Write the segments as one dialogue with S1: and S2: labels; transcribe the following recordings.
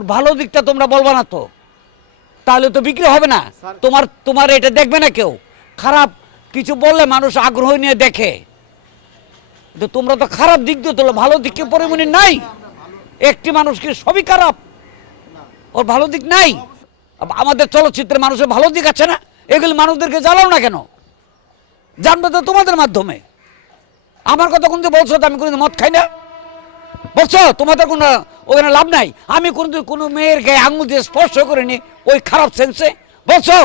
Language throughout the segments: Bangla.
S1: ওর ভালো দিকটা তোমরা বলবা না তো। তাহলে তো বিক্রি হবে না। তোমার তোমার এটা দেখবে না কেউ। খারাপ কিছু বললে মানুষ আগ্রহ নিয়ে দেখে। তো তোমরা তো খারাপ দিক দিয়ে তোলো ভালো দিককে পরিমণি নাই। একটি মানুষকে সবই খারাপ। ওর ভালো দিক নাই। আমাদের চলচ্চিত্রের মানুষের ভালো দিক আছে না? এগুলি মানুষদেরকে জ্বালাও না কেন? জানবে তো তোমাদের মাধ্যমে। আমার কথা কোন বলছো তো আমি কোনো মদ খাই না। বলছো, তোমাদের কোনো ওখানে লাভ নাই? আমি কোনো কোনো মেয়ের গায়ে আঙুল দিয়ে স্পর্শ করিনি, ওই খারাপ সেন্সে বলছো?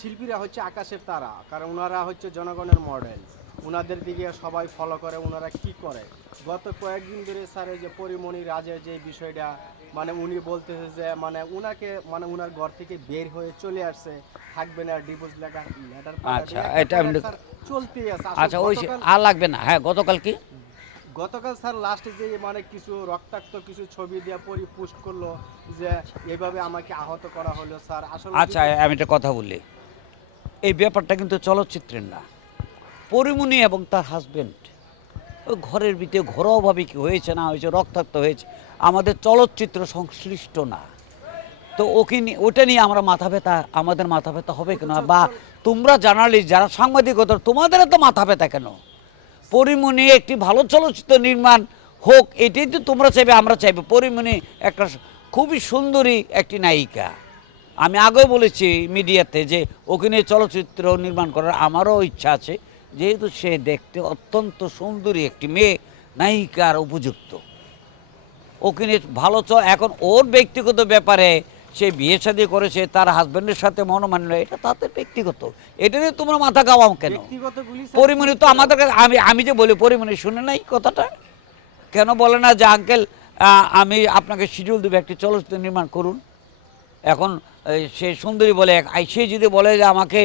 S2: শিল্পীরা হচ্ছে আকাশের তারা, কারণ ওনারা হচ্ছে জনগণের মডেল ওনাদের দিকে সবাই ফলো করে ওনারা কি করে? গত কয়েকদিন ধরে স্যার এই যে পরিমণি রাজের যে বিষয়টা মানে উনি বলতেছে যে মানে উনাকে মানে উনার ঘর থেকে বের হয়ে চলে আসছে। থাকবে না ডিভোর্স লেটার
S1: আচ্ছা, এটা আমি-
S2: চলতেই আছে।
S1: আচ্ছা ওই আর লাগবে না হ্যাঁ গতকাল কি?
S2: গতকাল স্যার লাস্টে যে মানে কিছু রক্তাক্ত কিছু ছবি দিয়ে পরি পোস্ট করল যে এইভাবে আমাকে আহত করা হলো স্যার আসলে
S1: আচ্ছা আমি একটা কথা বলি। এই ব্যাপারটা কিন্তু চলচ্চিত্রের না। পরিমণি এবং তার হাজবেন্ড ওই ঘরের ভিতরে ঘরোয়াভাবে কি হয়েছে না হয়েছে রক্তাক্ত হয়েছে আমাদের চলচ্চিত্র সংশ্লিষ্ট না। তো ওকে নিয়ে ওটা নিয়ে আমরা মাথা ব্যথা আমাদের মাথা ব্যথা হবে কেন? বা তোমরা জার্নালিস্ট যারা সাংবাদিকতা তোমাদের তো মাথা ব্যথা কেন? পরিমণি একটি ভালো চলচ্চিত্র নির্মাণ হোক এটাই তো তোমরা চাইবে আমরা চাইবে। পরিমণি একটা খুবই সুন্দরী একটি নায়িকা। আমি আগেও বলেছি মিডিয়াতে যে ওকে নিয়ে চলচ্চিত্র নির্মাণ করার আমারও ইচ্ছা আছে। যেহেতু সে দেখতে অত্যন্ত সুন্দরী একটি মেয়ে নায়িকার উপযুক্ত। ওকে নিয়ে ভালো চ এখন ওর ব্যক্তিগত ব্যাপারে সে বিয়ে শাদী করেছে তার হাজব্যান্ডের সাথে মনোমান্য এটা তাদের ব্যক্তিগত। এটা নিয়ে তোমরা মাথা গাওয়াও কেন? পরিমণি তো আমাদের কাছে আমি আমি যে বলি পরিমণি শুনে নাই কথাটা? কেন বলে না যে আঙ্কেল আমি আপনাকে শিডিউল দেবো একটি চলচ্চিত্র নির্মাণ করুন। এখন সে সুন্দরী বলে আই সে যদি বলে যে আমাকে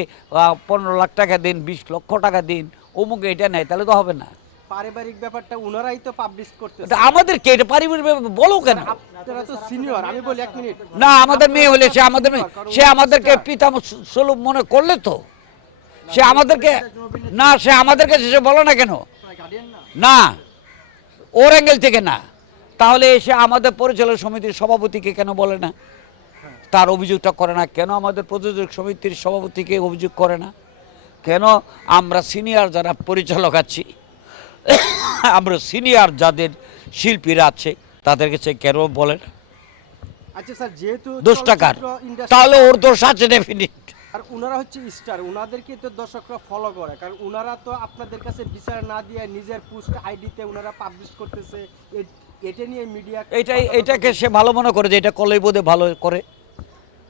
S1: পনেরো লাখ টাকা দিন বিশ লক্ষ টাকা দিন অমুক এটা নেয় তাহলে তো হবে না।
S2: পারিবারিক ব্যাপারটা ওনারাই তো পাবলিশ করতেছে।
S1: এটা আমাদেরকে এটা পারিবারিক ব্যাপার বলো কেন?
S2: আপনারা তো সিনিয়র আমি বলি এক মিনিট
S1: না আমাদের মেয়ে হলে সে আমাদের সে আমাদেরকে পিতা মনে করলে তো? সে আমাদেরকে না সে আমাদেরকে সে বলো না কেন? না ওর অ্যাঙ্গেল থেকে না। তাহলে সে আমাদের পরিচালক সমিতির সভাপতিকে কেন বলে না? তার অভিযোগটা করে না। কেন আমাদের প্রযোজক সমিতির সভাপতিকে অভিযোগ করে না? কেন আমরা সিনিয়র যারা পরিচালক আছি আমরা সিনিয়র যাদের শিল্পীরা আছে তাদেরকে সে কেন বলে না?
S2: আচ্ছা স্যার যেহেতু
S1: দোষ টাকার তাহলে ওর দোষ আছে ডেফিনিট
S2: আর ওনারা হচ্ছে স্টার ওনাদেরকে তো দর্শকরা ফলো করে। কারণ ওনারা তো আপনাদের কাছে বিচার না দিয়ে নিজের পোস্ট আইডিতে ওনারা পাবলিশ করতেছে। এটা নিয়ে মিডিয়া
S1: এটাই এটাকে সে ভালো মনে করে যে এটা করলেই বোধে ভালো করে।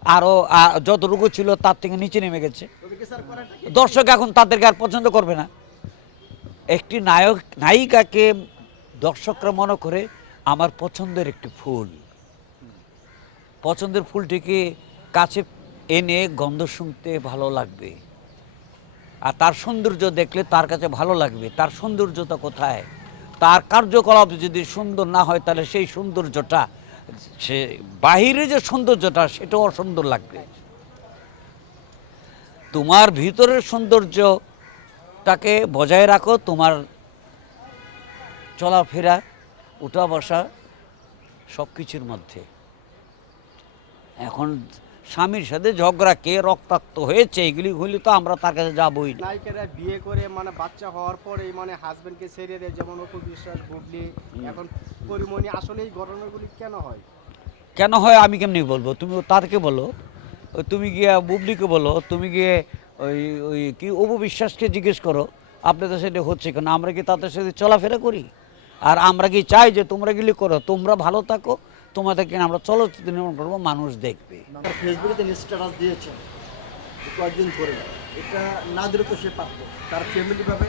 S1: আরও যতটুকু ছিল তার থেকে নিচে নেমে গেছে। দর্শক এখন তাদেরকে আর পছন্দ করবে না। একটি নায়ক, নায়িকাকে দর্শকরা মনে করে আমার পছন্দের একটি ফুল। পছন্দের ফুলটিকে কাছে এনে গন্ধ শুনতে ভালো লাগবে। আর তার সৌন্দর্য দেখলে তার কাছে ভালো লাগবে। তার সৌন্দর্যতা কোথায়? তার কার্যকলাপ যদি সুন্দর না হয়, তাহলে সেই সৌন্দর্যটা সে বাহিরে যে সৌন্দর্যটা, সেটাও অসুন্দর লাগবে। তোমার ভিতরের সৌন্দর্যটাকে বজায় রাখো, তোমার চলাফেরা উঠা বসা সব কিছুর মধ্যে। এখন স্বামীর সাথে ঝগড়া কে রক্তাক্ত হয়েছে এগুলি হইলে তো আমরা তার কাছে যাবই না।
S2: নায়িকারা বিয়ে করে মানে বাচ্চা হওয়ার পরে মানে হাজবেন্ডকে ছেড়ে দেয় যেমন অপু বিশ্বাস বুবলি এখন পরিমণি আসলে এই ঘটনাগুলি কেন হয়?
S1: কেন হয় আমি কেমনি বলব? তুমি তাদেরকে বলো তুমি গিয়ে বুবলিকে বলো তুমি গিয়ে ওই ওই কি অপু বিশ্বাসকে জিজ্ঞেস করো আপনাদের সাথে হচ্ছে কেন? আমরা কি তাদের সাথে চলাফেরা করি? আর আমরা কি চাই যে তোমরা গিলি করো? তোমরা ভালো থাকো তোমাদেরকে আমরা চলচ্চিত্র নির্মাণ করব মানুষ দেখবে।
S3: ফেসবুকে তিনি স্ট্যাটাস দিয়েছেন কয়েকদিন ধরে। এটা না দিলে তো সে পারতো তার ফ্যামিলি ভাবে।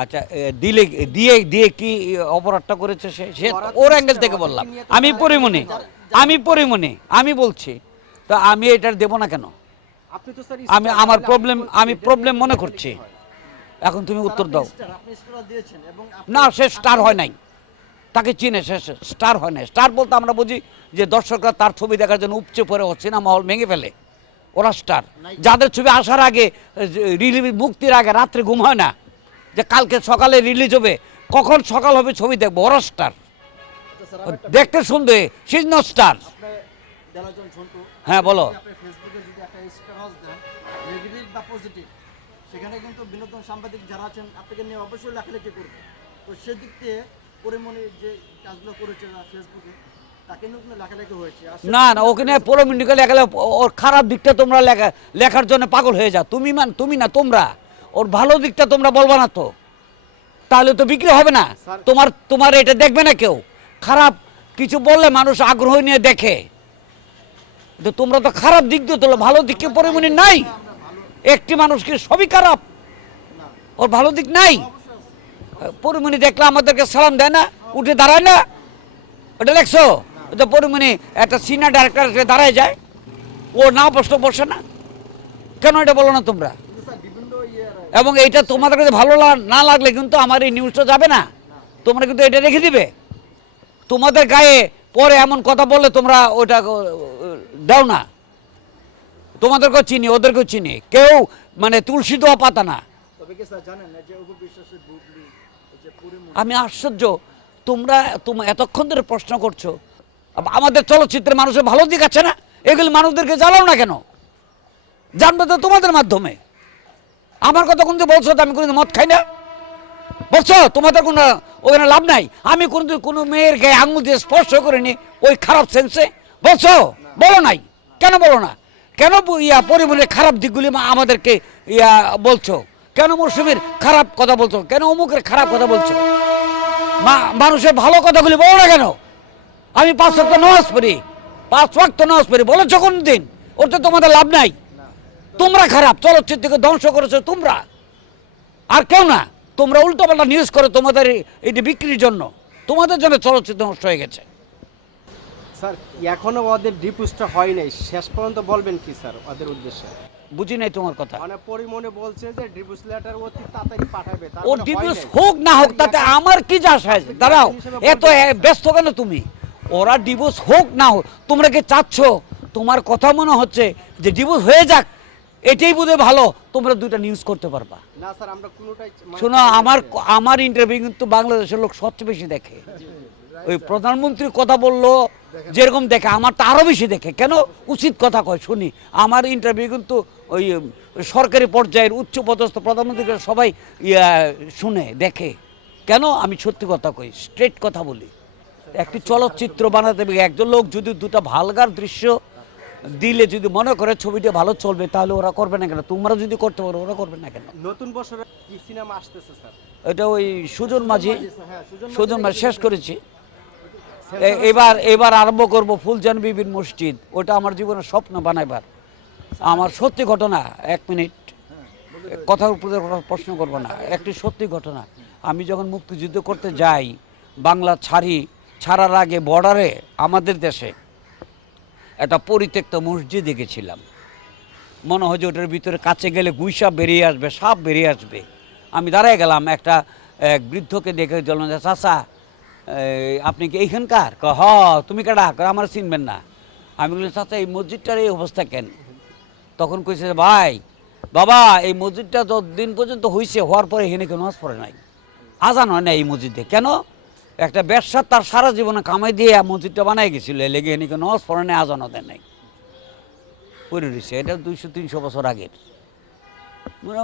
S1: আচ্ছা দিলে দিয়ে দিয়ে কি অপরাধটা করেছে সে? সে ওর অ্যাঙ্গেল থেকে বললাম। আমি পরিমণি আমি পরিমণি আমি বলছি তো আমি এটার দেবো না কেন? আমি আমার প্রবলেম আমি প্রবলেম মনে করছি। এখন তুমি উত্তর দাও। না সে স্টার হয় নাই। তাকে চিনে সে স্টার হয় না স্টার বলতে আমরা বুঝি যে দর্শকরা তার ছবি দেখার জন্য উপচে পড়ে সিনেমা হল ভেঙে ফেলে। ওরা স্টার। যাদের ছবি আসার আগে রিলিজ মুক্তির আগে রাত্রে ঘুম হয় না যে কালকে সকালে রিলিজ হবে কখন সকাল হবে ছবি দেখব ওরা স্টার। দেখতে সুন্দর সিজ নট স্টার। হ্যাঁ, বলো।
S3: সেখানে কিন্তু বিনোদন সাংবাদিক যারা আছেন আপনাকে নিয়ে অবশ্যই লেখালেখি করবে। তো সেদিক থেকে পরিমণি যে কাজগুলো করেছে না ফেসবুকে
S1: না না ওখানে পুরো মিনিটে লেখালে ওর খারাপ দিকটা তোমরা লেখা লেখার জন্য পাগল হয়ে যাও। তুমি মান তুমি না তোমরা। ওর ভালো দিকটা তোমরা বলবা না তো। তাহলে তো বিক্রি হবে না। তোমার তোমার এটা দেখবে না কেউ। খারাপ কিছু বললে মানুষ আগ্রহ নিয়ে দেখে। তো তোমরা তো খারাপ দিক দিয়ে তোলো ভালো দিক পরিমণি নাই। একটি মানুষ কি সবই খারাপ। ওর ভালো দিক নাই। পরিমণি দেখলে আমাদেরকে সালাম দেয় না, উঠে দাঁড়ায় না। ওটা লেখছো? ওটা পরিমণি একটা সিনিয়র ডাইরেক্টর দাঁড়ায় যায়, ও না প্রশ্ন বসে না। কেন এটা বলো না তোমরা? এবং এইটা তোমাদের কাছে ভালো না লাগলে কিন্তু আমার এই নিউজটা যাবে না। তোমরা কিন্তু এটা রেখে দিবে। তোমাদের গায়ে পরে এমন কথা বললে তোমরা ওটা দাও না। তোমাদেরকেও চিনি, ওদেরকেও চিনি। কেউ মানে তুলসী দেওয়া পাতা না।
S3: পরিমণি
S1: আমি আশ্চর্য। তোমরা তোমরা এতক্ষণ ধরে প্রশ্ন করছ। আমাদের চলচ্চিত্রে মানুষের ভালো দিক আছে না? এগুলি মানুষদেরকে জানাও না কেন? জানবে তো তোমাদের মাধ্যমে। আমার কথা কিন্তু বলছো আমি কোনো মদ খাই না? বলছো, তোমাদের কোনো ওখানে লাভ নাই? আমি কোনো কোনো মেয়ের গায়ে আঙুল দিয়ে স্পর্শ করিনি ওই খারাপ সেন্সে বলছো? বলো নাই। কেন বলো না? কেন ইয়া পরিমণের খারাপ দিকগুলি আমাদেরকে ইয়া বলছো? কেন মৌসুমীর খারাপ কথা বলছো? কেন অমুকের খারাপ কথা বলছো? মানুষের ভালো কথাগুলি বলো না কেন? আমি পাঁচ ওয়াক্ত নামাজ পড়ি। পাঁচ ওয়াক্ত নামাজ পড়ি। বলেছ কোন দিন ওতে তোমাদের লাভ নাই। তোমরা খারাপ চলচ্চিত্রকে ধ্বংস করেছ তোমরা। আর কেউ না। তোমরা উল্টোপাল্টা নিউজ করো তোমাদের এটি বিক্রির জন্য। তোমাদের জন্য চলচ্চিত্র নষ্ট হয়ে গেছে।
S2: স্যার, এখনও ওদের ডিপুসটা হয় নাই। শেষ পর্যন্ত বলবেন কি, স্যার, ওদের উদ্দেশ্যে?
S1: বুঝি নাই তোমার কথা।
S2: মানে পরিমণে বলছে যে ডিপুস লেটার অতি তাড়াতাড়ি পাঠাবে
S1: ও
S2: মানে
S1: ডিভোর্স হোক না হোক তাতে আমার কি যা আছে? দাঁড়াও এত ব্যস্ত কেন তুমি? ওরা ডিভোর্স হোক না হোক তোমরা কি চাচ্ছ? তোমার কথা মনে হচ্ছে যে ডিভোর্স হয়ে যাক এটাই বোধহয় ভালো তোমরা দুইটা নিউজ করতে পারবা।
S2: না স্যার আমরা কোনোটাই মানে
S1: শোনো আমার আমার ইন্টারভিউ কিন্তু বাংলাদেশের লোক সবচেয়ে বেশি দেখে। ওই প্রধানমন্ত্রী কথা বলল যেরকম দেখে আমার তো আরও বেশি দেখে। কেন? উচিত কথা কয় শুনি। আমার ইন্টারভিউ কিন্তু ওই সরকারি পর্যায়ের উচ্চ পদস্থ প্রধানমন্ত্রীকে সবাই শুনে দেখে। কেন? আমি সত্যি কথা কই স্ট্রেট কথা বলি। একটি চলচ্চিত্র বানাতে একজন লোক যদি দুটো ভালগার দৃশ্য দিলে যদি মনে করে ছবিটা ভালো চলবে তাহলে ওরা করবে না কেন? তোমরা যদি করতে পারো ওরা করবে না কেন?
S2: নতুন বছরে কি সিনেমা আসতেছে স্যার?
S1: এটা ওই সুজন মাঝি
S3: হ্যাঁ সুজন
S1: মাঝি শেষ করেছি। এবার এবার আরম্ভ করব ফুলজান বিবির মসজিদ। ওটা আমার জীবনের স্বপ্ন বানাইবার। আমার সত্যি ঘটনা, এক মিনিট। কথার উপরে প্রশ্ন করব না। একটি সত্যি ঘটনা। আমি যখন মুক্তিযুদ্ধ করতে যাই, বাংলা ছাড়ি, ছাড়ার আগে বর্ডারে আমাদের দেশে একটা পরিত্যক্ত মসজিদে গেছিলাম। মনে হয় যে ওটার ভিতরে কাছে গেলে গুইসাপ বেরিয়ে আসবে, সাপ বেরিয়ে আসবে। আমি দাঁড়ায় গেলাম, একটা এক বৃদ্ধকে দেখে বললাম যে, চাচা আপনি কি এইখানকার? ক হ তুমি কেডা? আমার চিনবেন না। আমি বললাম, চাচা, এই মসজিদটার এই অবস্থা কেন? তখন কইছে, ভাই, বাবা, এই মসজিদটা তো দিন পর্যন্ত হয়েছে হওয়ার পরে এখানে কেউ নামাজ পড়ে নাই। আজান হয় না এই মসজিদে। কেন? একটা ব্যবসা তার সারা জীবনে কামাই দিয়ে মসজিদটা বানাই গেছিল লেগে এনে কেউ নামাজ পড়ে নাই, আজান দেয় নাই। পড়ে রয়েছে এটা দুইশো, তিনশো বছর আগের। মানে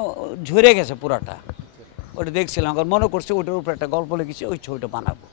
S1: ঝরে গেছে পুরাটা। ওটা দেখছিলাম মনে করছে ওটার উপরে একটা গল্প লিখেছি, ওই ছবিটা বানাবো।